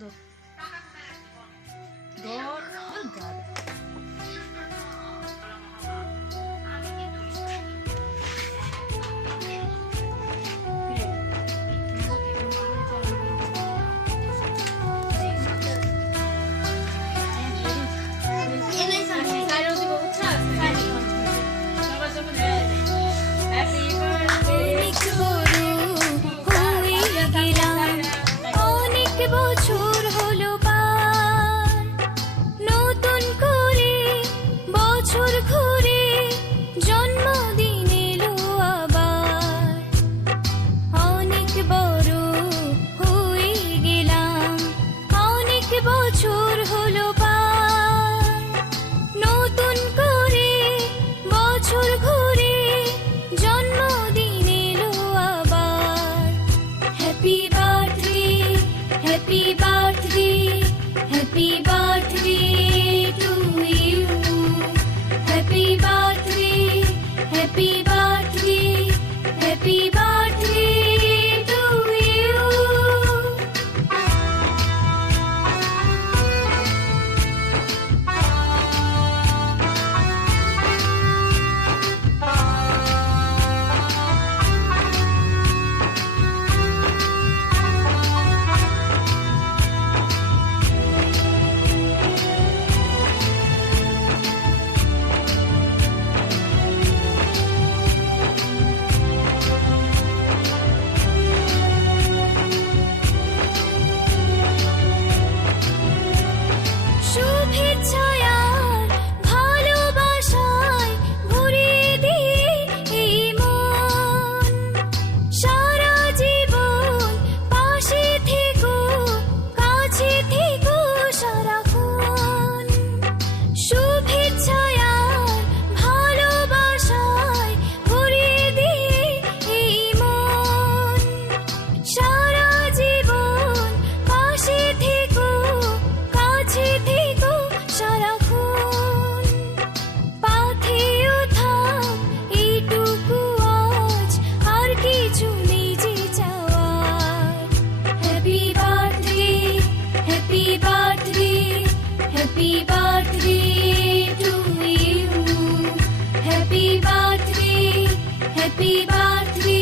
ধর ধর গাধা। বছর হলো পার, নতুন করে বছর ঘুরে জন্মদিন এলো আবার। অনেক বড় হয়ে গেলাম, অনেক বছর হলো পার, নতুন করে বছর ঘুরে জন্মদিন এলো আবার। Happy birthday, happy birthday, happy birthday to you. Happy birthday, happy birthday, happy birthday to you. শুভেচ্ছায় আর ভালোবাসায় ভরিয়ে দিয়ে এই মন, সারা জীবন পাশে থেকো, কাছে থেকো সারাক্ষণ। শুভেচ্ছায় আর ভালোবাসায় ভরিয়ে দিয়ে এই মন, সারা জীবন পাশে থেকো, কাছে থেকো সারাক্ষণ। পাথেও থাক এইটুকু আজ, আর কিছু নেই যে চাওয়ার। Happy birthday, happy birthday, happy birthday to you. Happy birthday, happy birthday,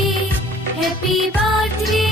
happy birthday